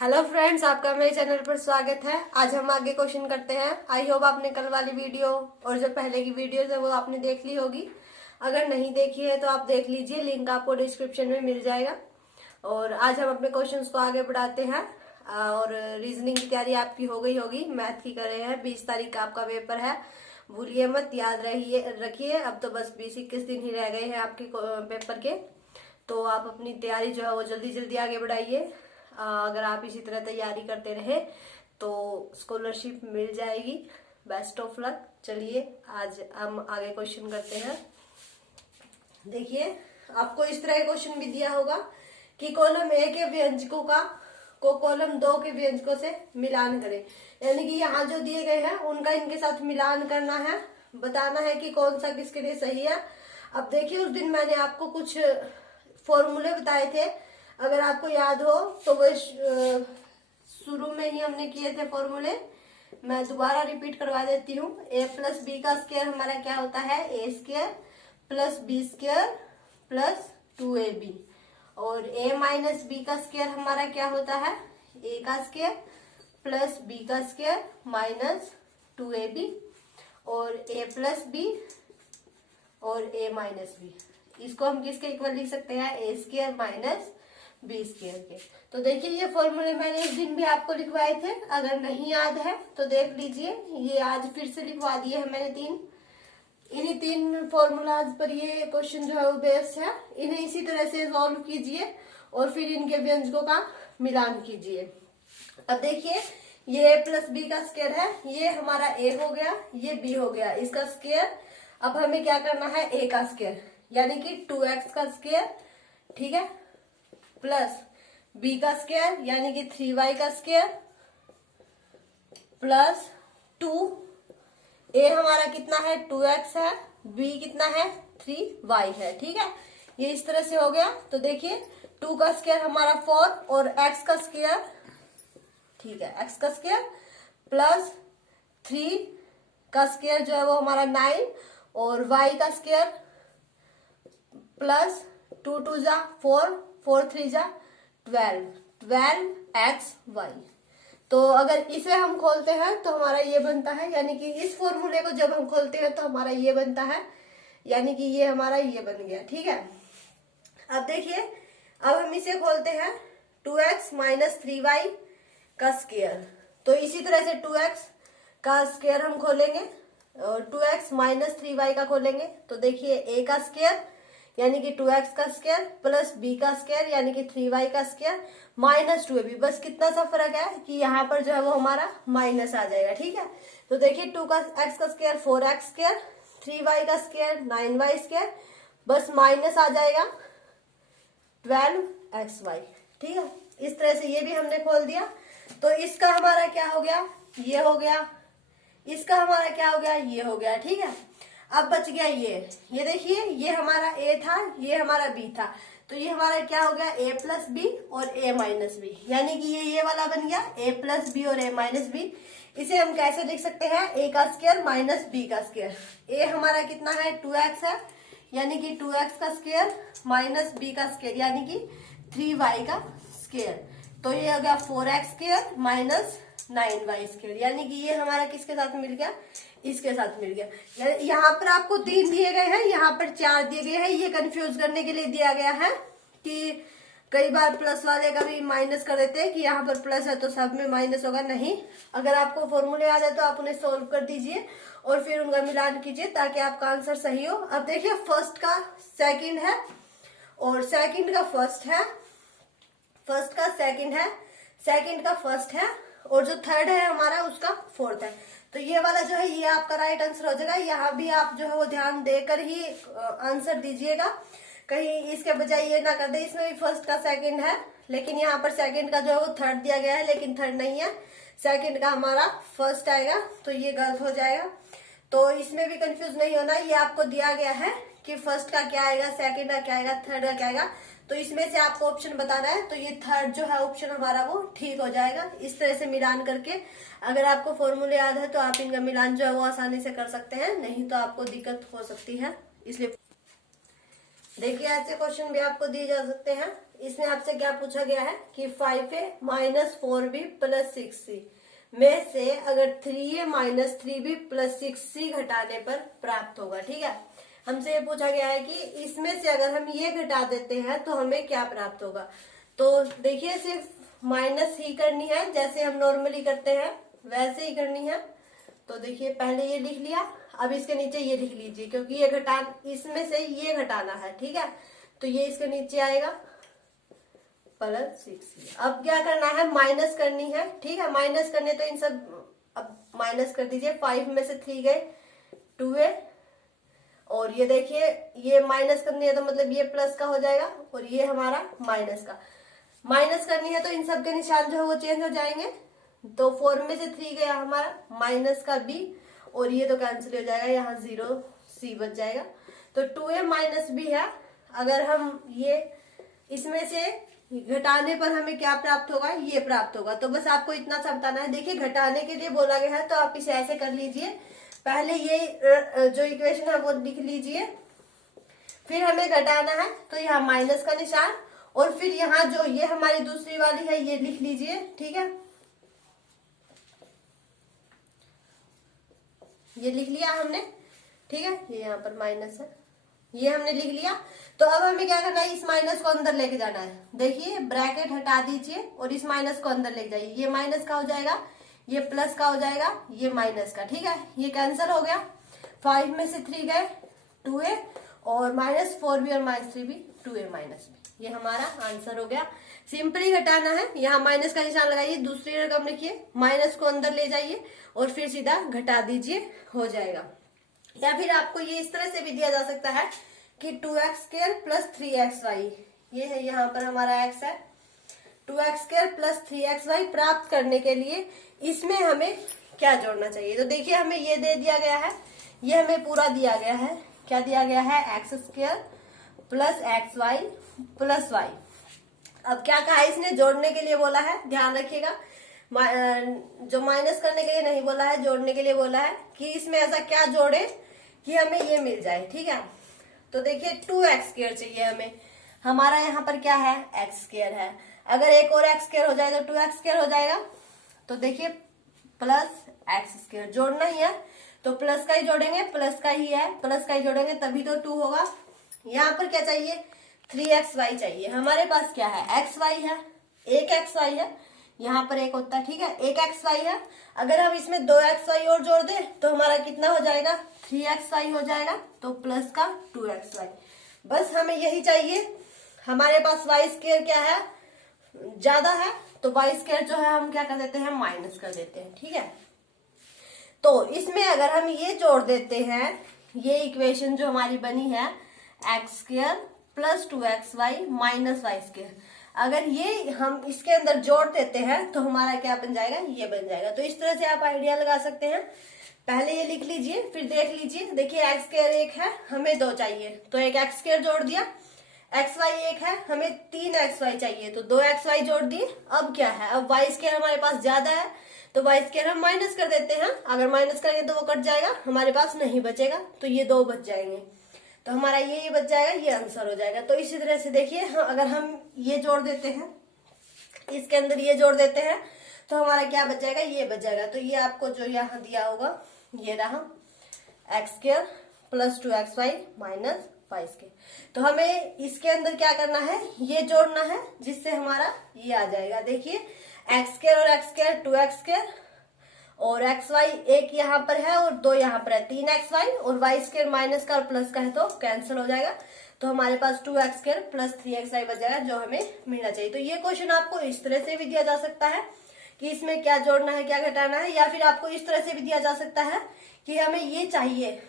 Hello friends, आपका मेरे channel पर स्वागत है। आज हम आगे क्वेश्चन करते हैं। आई होप आपने कल वाली वीडियो और जो पहले की वीडियोस है वो आपने देख ली होगी। अगर नहीं देखी है तो आप देख लीजिए, लिंक आपको डिस्क्रिप्शन में मिल जाएगा। और आज हम अपने क्वेश्चंस को आगे बढ़ाते हैं। और रीजनिंग की तैयारी आपकी हो गई होगी, मैथ की कर रहे हैं। 20 तारीख का आपका पेपर है, भूलिए मत, याद रखिए। अब तो बस 20-21 दिन ही रह गए हैं आपके पेपर के। तो आप अपनी तैयारी जो है वो जल्दी जल्दी आगे बढ़ाइए। अगर आप इसी तरह तैयारी करते रहे तो स्कॉलरशिप मिल जाएगी। Best of luck. चलिए आज हम आगे क्वेश्चन करते हैं। देखिए, आपको इस तरह क्वेश्चन भी दिया होगा कि कॉलम ए के व्यंजकों को कॉलम 2 के व्यंजकों से मिलान करें। यानी कि यहाँ जो दिए गए हैं उनका इनके साथ मिलान करना है, बताना है कि कौन सा किसके लिए सही है। अब देखिए, उस दिन मैंने आपको कुछ फॉर्मूले बताए थे, अगर आपको याद हो तो वो शुरू में ही हमने किए थे फॉर्मूले। मैं दोबारा रिपीट करवा देती हूँ। a प्लस बी का स्क्वायर हमारा क्या होता है, A square plus B square plus 2ab। और a माइनस बी का स्क्वायर हमारा क्या होता है, a का स्क्वायर प्लस बी का स्क्वायर माइनस 2ab। और a प्लस बी और a माइनस बी, इसको हम किसके इक्वल लिख सकते हैं, A square minus B square के। तो देखिए, ये फॉर्मूले मैंने इस दिन भी आपको लिखवाए थे, अगर नहीं याद है तो देख लीजिए। ये आज फिर से लिखवा दिए हैं मैंने इन्हीं 3 फॉर्मूलाज पर ये क्वेश्चन जो है वो बेस्ड है। इन्हें इसी तरह से सॉल्व कीजिए और फिर इनके व्यंजकों का मिलान कीजिए। अब देखिए, ये a प्लस बी का स्क्वायर है, ये हमारा a हो गया, ये b हो गया, इसका स्क्वायर। अब हमें क्या करना है, a का स्क्वायर यानी कि 2x का स्क्वायर, ठीक है, प्लस b का स्क्वायर यानी कि 3y का स्क्वायर प्लस 2। a हमारा कितना है, 2x है, b कितना है, 3y है, ठीक है। ये इस तरह से हो गया। तो देखिए, 2 का स्क्वायर हमारा 4 और x का स्क्वायर, ठीक है, x का स्क्वायर प्लस 3 का स्क्वायर जो है वो हमारा 9 और y का स्क्वायर प्लस 2 2 जा 4, 4 3 जा 12xy। तो अगर इसे हम खोलते हैं तो हमारा ये बनता है, यानी कि इस फॉर्मूले को जब हम खोलते हैं तो हमारा ये बनता है, यानी कि ये हमारा ये बन गया, ठीक है। अब देखिए, अब हम इसे खोलते हैं 2x माइनस 3y का स्क्वायर। तो इसी तरह से 2x का स्क्वायर हम खोलेंगे और 2x माइनस 3y का खोलेंगे। तो देखिए, a का स्क्वायर यानी कि 2x का स्क्वायर प्लस b का स्क्वायर यानी कि 3y का स्क्वायर माइनस 2ab। बस कितना सा फर्क है कि यहाँ पर जो है वो हमारा माइनस आ जाएगा, ठीक है। तो देखिए, 2 का x का स्क्वायर 4x स्क्वायर, 3y का स्क्वायर 9y स्क्वायर, बस माइनस आ जाएगा 12xy, ठीक है। इस तरह से ये भी हमने खोल दिया। तो इसका हमारा क्या हो गया, ये हो गया, इसका हमारा क्या हो गया, ये हो गया, ठीक है। अब बच गया ये देखिए, ये हमारा a था, ये हमारा b था। तो ये हमारा क्या हो गया, a प्लस बी और a माइनस बी, यानी कि ये वाला बन गया a प्लस बी और a माइनस बी। इसे हम कैसे लिख सकते हैं, a का स्क्वायर माइनस b का स्क्वायर। a हमारा कितना है, 2x है, यानी कि 2x का स्क्वायर माइनस b का स्क्वायर यानी कि 3y का स्क्वायर। तो ये हो गया 4x square minus 9y square, यानी कि ये हमारा किसके साथ मिल गया, इसके साथ मिल गया। यहाँ पर आपको 3 दिए गए हैं, यहाँ पर 4 दिए गए हैं। ये कंफ्यूज करने के लिए दिया गया है कि कई बार प्लस वाले का भी माइनस कर देते हैं कि यहाँ पर प्लस है तो सब में माइनस होगा। नहीं, अगर आपको फॉर्मूले आ जाए तो आप उन्हें सोल्व कर दीजिए और फिर उनका मिलान कीजिए ताकि आपका आंसर सही हो। अब देखिए, फर्स्ट का सेकंड है और सेकंड का फर्स्ट है, फर्स्ट का सेकंड है, सेकंड का फर्स्ट है और जो थर्ड है हमारा उसका फोर्थ है। तो ये वाला जो है ये आपका राइट आंसर हो जाएगा। यहाँ भी आप जो है वो ध्यान देकर ही आंसर दीजिएगा, कहीं इसके बजाय ये ना कर दे। इसमें भी फर्स्ट का सेकंड है, लेकिन यहाँ पर सेकंड का जो है वो थर्ड दिया गया है, लेकिन थर्ड नहीं है, सेकंड का हमारा फर्स्ट आएगा, तो ये गलत हो जाएगा। तो इसमें भी कंफ्यूज नहीं होना, ये आपको दिया गया है कि फर्स्ट का क्या आएगा, सेकंड का क्या आएगा, थर्ड का क्या आएगा। तो इसमें से आपको ऑप्शन बताना है, तो ये थर्ड जो है ऑप्शन हमारा वो ठीक हो जाएगा। इस तरह से मिलान करके, अगर आपको फॉर्मूले याद है तो आप इनका मिलान जो है वो आसानी से कर सकते हैं, नहीं तो आपको दिक्कत हो सकती है। इसलिए देखिए ऐसे क्वेश्चन भी आपको दिए जा सकते हैं। इसमें आपसे क्या पूछा गया है कि 5a minus 4b plus 6c में से अगर 3a minus 3b plus 6c घटाने पर प्राप्त होगा। ठीक है, हमसे ये पूछा गया है कि इसमें से अगर हम ये घटा देते हैं तो हमें क्या प्राप्त होगा। तो देखिए सिर्फ माइनस ही करनी है, जैसे हम नॉर्मली करते हैं वैसे ही करनी है। तो देखिए पहले ये लिख लिया, अब इसके नीचे ये लिख लीजिए, क्योंकि ये इसमें से ये घटाना है। ठीक है, तो ये इसके नीचे आएगा प्लस 6। अब क्या करना है, माइनस करनी है। ठीक है, माइनस करने तो इन सब अब माइनस कर दीजिए। 5 में से 3 गए 2a, और ये देखिए ये माइनस करनी है तो मतलब ये प्लस का हो जाएगा और ये हमारा माइनस का। माइनस करनी है तो इन सब के निशान जो है वो चेंज हो जाएंगे। तो 4 में से 3 गया हमारा माइनस का b, और ये तो कैंसिल हो जाएगा, यहाँ 0c बच जाएगा। तो 2a माइनस b है। अगर हम ये इसमें से घटाने पर हमें क्या प्राप्त होगा, ये प्राप्त होगा। तो बस आपको इतना सा बताना है। देखिए घटाने के लिए बोला गया है तो आप इसे ऐसे कर लीजिए, पहले ये जो इक्वेशन है वो लिख लीजिए, फिर हमें घटाना है तो यहाँ माइनस का निशान, और फिर यहाँ जो ये हमारी दूसरी वाली है ये लिख लीजिए। ठीक है, ये लिख लिया हमने। ठीक है, ये यहाँ पर माइनस है, ये हमने लिख लिया। तो अब हमें क्या करना है, इस माइनस को अंदर लेके जाना है। देखिए ब्रैकेट हटा दीजिए और इस माइनस को अंदर लेके जाइए। ये माइनस का हो जाएगा, ये प्लस का हो जाएगा, ये माइनस का। ठीक है, ये कैंसिल हो गया। 5 में से 3 गए 2a, और माइनस 4b और minus 3b 2a minus b। ये हमारा आंसर हो गया। सिंपली घटाना है, यहाँ माइनस का निशान लगाइए, दूसरी रकम लिखिए, माइनस को अंदर ले जाइए और फिर सीधा घटा दीजिए, हो जाएगा। या फिर आपको ये इस तरह से भी दिया जा सकता है कि 2x² प्लस 3xy, ये है यहाँ पर हमारा x है, 2x² प्लस 3xy प्राप्त करने के लिए इसमें हमें क्या जोड़ना चाहिए। तो देखिए हमें ये दे दिया गया है, ये हमें पूरा दिया गया है। क्या दिया गया है, x² plus xy plus y। अब क्या कहा है, इसने जोड़ने के लिए बोला है, ध्यान रखिएगा। जो माइनस करने के लिए नहीं बोला है, जोड़ने के लिए बोला है कि इसमें ऐसा क्या जोड़े कि हमें ये मिल जाए। ठीक है, तो देखिए 2x² चाहिए हमें, हमारा यहाँ पर क्या है, x² है। अगर एक और x² हो जाए तो 2x² हो जाएगा। तो देखिए प्लस x² जोड़ना ही है तो प्लस का ही जोड़ेंगे, प्लस का ही है, प्लस का ही जोड़ेंगे तभी तो 2 होगा। यहाँ पर क्या चाहिए, 3xy चाहिए। हमारे पास क्या है, xy है, एक xy है, यहाँ पर एक होता है। ठीक है, एक xy है। अगर हम इसमें 2xy और जोड़ दें तो हमारा कितना हो जाएगा, 3xy हो जाएगा, तो प्लस का 2xy। बस हमें यही चाहिए। हमारे पास y² क्या है, ज्यादा है, तो y² जो है हम क्या कर देते हैं, माइनस कर देते हैं। ठीक है, तो इसमें अगर हम ये जोड़ देते हैं, ये इक्वेशन जो हमारी बनी है x² plus 2xy minus y², अगर ये हम इसके अंदर जोड़ देते हैं तो हमारा क्या बन जाएगा, ये बन जाएगा। तो इस तरह से आप आइडिया लगा सकते हैं। पहले ये लिख लीजिए, फिर देख लीजिए। देखिए x² एक है, हमें 2 चाहिए, तो एक x² जोड़ दिया। xy एक है, हमें 3xy चाहिए, तो 2xy जोड़ दिए। अब क्या है, अब y² हमारे पास ज्यादा है तो y² हम माइनस कर देते हैं। अगर माइनस करेंगे तो वो कट जाएगा, हमारे पास नहीं बचेगा, तो ये 2 बच जाएंगे, तो हमारा ये बच जाएगा, ये आंसर हो जाएगा। तो इसी तरह से देखिए अगर हम ये जोड़ देते हैं, इसके अंदर ये जोड़ देते हैं तो हमारा क्या बच जाएगा, ये बच जाएगा। तो ये आपको जो यहाँ दिया होगा ये रहा, x² plus 2xy minus y²। तो हमें इसके अंदर क्या करना है, ये जोड़ना है, जिससे हमारा ये आ जाएगा। देखिए x² और x² 2x² और xy एक यहाँ पर है और 2 यहाँ पर है, 3xy, और y² माइनस का और प्लस का है तो कैंसिल हो जाएगा। तो हमारे पास 2x² प्लस 3xy बच जाएगा, जो हमें मिलना चाहिए। तो ये क्वेश्चन आपको इस तरह से भी दिया जा सकता है कि इसमें क्या जोड़ना है, क्या घटाना है, या फिर आपको इस तरह से भी दिया जा सकता है कि हमें ये चाहिए,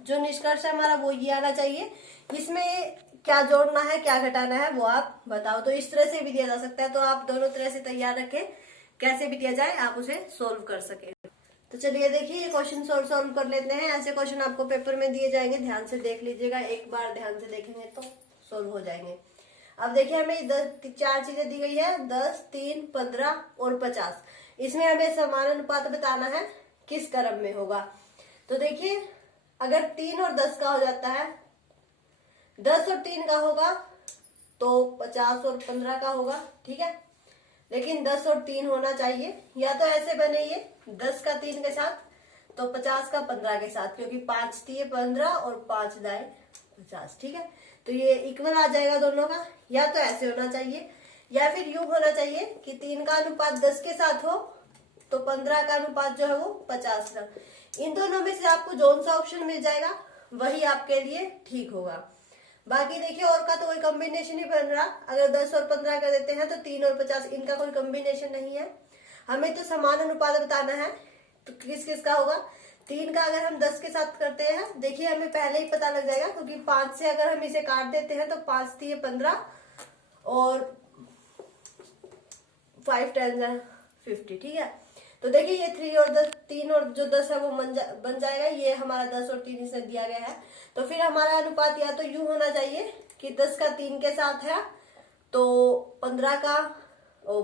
जो निष्कर्ष है हमारा वो ये आना चाहिए, इसमें क्या जोड़ना है, क्या घटाना है, वो आप बताओ। तो इस तरह से भी दिया जा सकता है। तो आप दोनों तरह से तैयार रखें, कैसे भी दिया जाए आप उसे सोल्व कर सके। तो चलिए देखिए ये क्वेश्चन सोल्व कर लेते हैं। ऐसे क्वेश्चन आपको पेपर में दिए जाएंगे, ध्यान से देख लीजिएगा, एक बार ध्यान से देखेंगे तो सोल्व हो जाएंगे। अब देखिए हमें 4 चीजें दी गई है, 10, 3, 15 और 50। इसमें हमें समानुपात बताना है किस क्रम में होगा। तो देखिए अगर 3 और 10 का हो जाता है 10 और 3 का होगा तो 50 और 15 का होगा, ठीक है। लेकिन 10 और 3 होना चाहिए, या तो ऐसे बने ये 10 का 3 के साथ तो 50 का 15 के साथ, क्योंकि 5 दिए 15 और 5 दाए 50, ठीक है। तो ये इक्वल आ जाएगा दोनों का। या तो ऐसे होना चाहिए या फिर यूं होना चाहिए कि 3 का अनुपात 10 के साथ हो तो 15 का अनुपात जो है वो 50 का। इन दोनों में से आपको जोन सा ऑप्शन मिल जाएगा वही आपके लिए ठीक होगा। बाकी देखिए और का तो कोई कॉम्बिनेशन ही बन रहा। अगर 10 और 15 कर देते हैं तो 3 और 50 इनका कोई कॉम्बिनेशन नहीं है। हमें तो समान अनुपात बताना है, तो किस किस का होगा। 3 का अगर हम 10 के साथ करते हैं, देखिए हमें पहले ही पता लग जाएगा, क्योंकि 5 से अगर हम इसे काट देते हैं तो 5 दिए 15 और 5 10 50, ठीक है। तो देखिए ये 3 और 10, 3 और जो 10 है वो बन जाएगा। ये हमारा 10 और 3 इसमें दिया गया है। तो फिर हमारा अनुपात या तो यूं होना चाहिए कि 10 का 3 के साथ है तो 15 का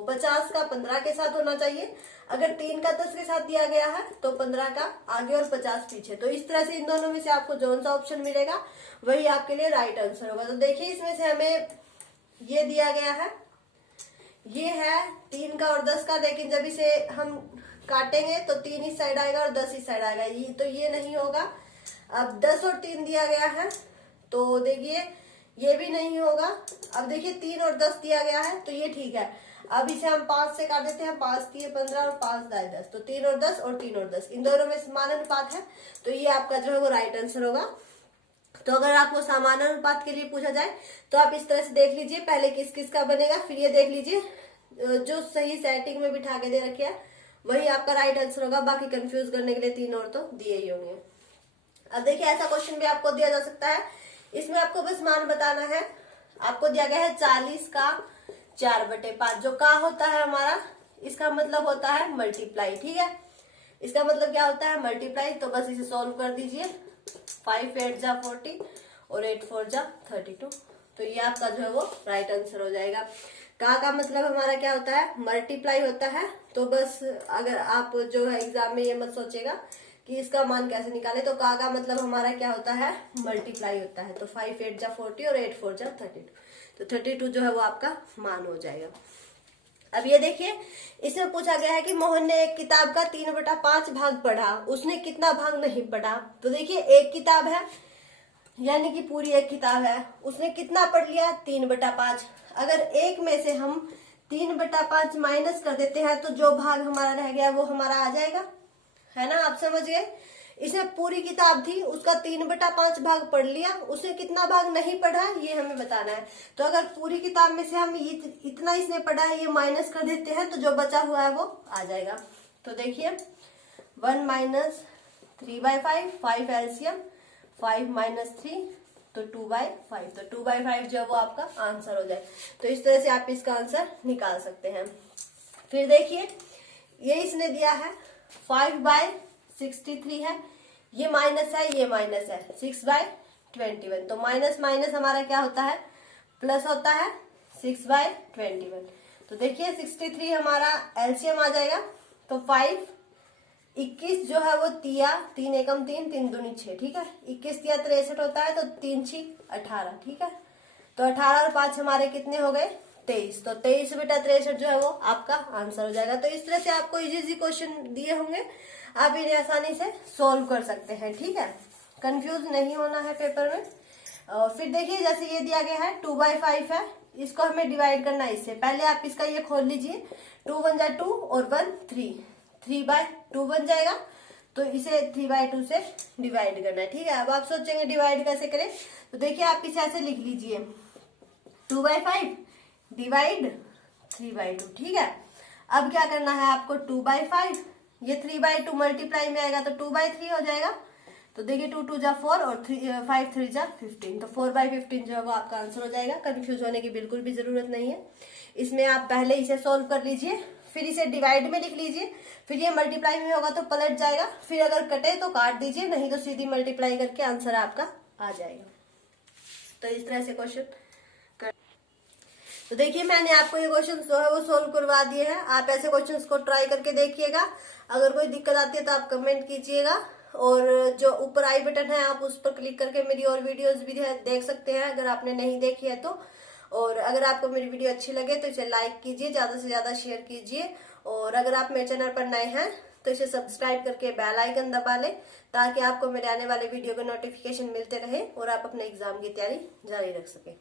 50 का 15 के साथ होना चाहिए। अगर 3 का 10 के साथ दिया गया है तो 15 का आगे और 50 पीछे। तो इस तरह से इन दोनों में से आपको जोन सा ऑप्शन मिलेगा वही आपके लिए राइट आंसर होगा। तो देखिए इसमें से हमें ये दिया गया है, ये है 3 का और 10 का, लेकिन जब इसे हम काटेंगे तो 3 इस साइड आएगा और 10 इस साइड आएगा, ये तो ये नहीं होगा। अब 10 और 3 दिया गया है तो देखिए ये भी नहीं होगा। अब देखिए 3 और 10 दिया गया है तो ये ठीक है। अब इसे हम 5 से काट देते हैं, 5 दिए 15 और 5 दाए 10, तो 3 और 10 और 3 और 10 इन दोनों में समान अनुपात है, तो ये आपका जो है वो राइट आंसर होगा। तो अगर आपको समान अनुपात के लिए पूछा जाए तो आप इस तरह से देख लीजिए, पहले किस किस का बनेगा, फिर ये देख लीजिए जो सही सेटिंग में बिठा के दे रखे हैं वही आपका राइट आंसर होगा। बाकी कंफ्यूज करने के लिए 3 और तो दिए ही होंगे। अब देखिए ऐसा क्वेश्चन भी आपको दिया जा सकता है, इसमें आपको बस मान बताना है। आपको दिया गया है 40 का 4/5, जो का होता है हमारा, इसका मतलब होता है मल्टीप्लाई, ठीक है। इसका मतलब क्या होता है, मल्टीप्लाई। तो बस इसे सॉल्व कर दीजिए, 5 8 जा 40 और 8 4 जा 32, तो ये आपका जो है वो राइट आंसर हो जाएगा। का मतलब हमारा क्या होता है, मल्टीप्लाई होता है। तो बस अगर आप जो है एग्जाम में ये मत सोचेगा कि इसका मान कैसे निकाले, तो का मतलब हमारा क्या होता है, मल्टीप्लाई होता है। तो 5 8 जा 40 और 8 4 जा 32, तो 32 जो है वो आपका मान हो जाएगा। अब ये देखिए इसमें पूछा गया है कि मोहन ने एक किताब का 3/5 भाग पढ़ा, उसने कितना भाग नहीं पढ़ा। तो देखिए एक किताब है यानी कि पूरी एक किताब है, उसने कितना पढ़ लिया, 3/5। अगर एक में से हम 3/5 माइनस कर देते हैं तो जो भाग हमारा रह गया वो हमारा आ जाएगा, है ना, आप समझ गए। इसमें पूरी किताब थी, उसका 3/5 भाग पढ़ लिया, उसने कितना भाग नहीं पढ़ा ये हमें बताना है। तो अगर पूरी किताब में से हम इतना इसने पढ़ा है ये माइनस कर देते हैं तो जो बचा हुआ है वो आ जाएगा। तो देखिए 1 - 3/5, 5 एलसीएम, 5 - 3 तो 2/5, तो 2/5 जो है वो आपका आंसर हो जाए। तो इस तरह से आप इसका आंसर निकाल सकते हैं। फिर देखिए ये इसने दिया है 5/63 है, ये माइनस है, ये माइनस है, 6/21। तो माइनस माइनस हमारा क्या होता है, प्लस होता है, 6/21। तो देखिए 63 हमारा एलसीएम आ जाएगा। तो 5 21 जो है वो तिया, 3 एकम 3, 3 दूनी 6, ठीक है। 21 तिया 63 होता है, तो 3 6 18, ठीक है। तो 18 और 5 हमारे कितने हो गए, 23। तो 23/63 जो है वो आपका आंसर हो जाएगा। तो इस तरह से आपको इजी क्वेश्चन दिए होंगे, आप इन्हें आसानी से सोल्व कर सकते हैं, ठीक है। कंफ्यूज नहीं होना है पेपर में। फिर देखिए जैसे ये दिया गया है 2/5 है, इसको हमें डिवाइड करना है इससे। पहले आप इसका ये खोल लीजिए, 2 1 जा 2 और 1 3, 3/2 बन जाएगा। तो इसे 3/2 से डिवाइड करना है, ठीक है। अब आप सोचेंगे डिवाइड कैसे करें, तो देखिए आप इसे ऐसे लिख लीजिए, 2/5 डिवाइड 3/2, ठीक है। अब क्या करना है आपको, 2/5, ये 3/2 मल्टीप्लाई में आएगा तो 2/3 हो जाएगा। तो देखिए 2 2 जा 4 और 5 3 जा 15, तो 4/15 जो है वो आपका आंसर हो जाएगा। कंफ्यूज होने की बिल्कुल भी जरूरत नहीं है। इसमें आप पहले इसे सोल्व कर लीजिए, फिर इसे डिवाइड में लिख लीजिए, फिर ये मल्टीप्लाई में होगा तो पलट जाएगा, फिर अगर कटे तो काट दीजिए, नहीं तो सीधी मल्टीप्लाई करके आंसर आपका आ जाएगा। तो इस तरह से क्वेश्चन तो देखिए मैंने आपको ये क्वेश्चन जो है वो सोल्व करवा दिए हैं। आप ऐसे क्वेश्चंस को ट्राई करके देखिएगा। अगर कोई दिक्कत आती है तो आप कमेंट कीजिएगा और जो ऊपर आई बटन है आप उस पर क्लिक करके मेरी और वीडियोस भी देख सकते हैं अगर आपने नहीं देखी है तो। और अगर आपको मेरी वीडियो अच्छी लगे तो इसे लाइक कीजिए, ज्यादा से ज्यादा शेयर कीजिए। और अगर आप मेरे चैनल पर नए हैं तो इसे सब्सक्राइब करके बेल आइकन दबा लें ताकि आपको मेरे आने वाले वीडियो के नोटिफिकेशन मिलते रहे और आप अपने एग्जाम की तैयारी जारी रख सकें।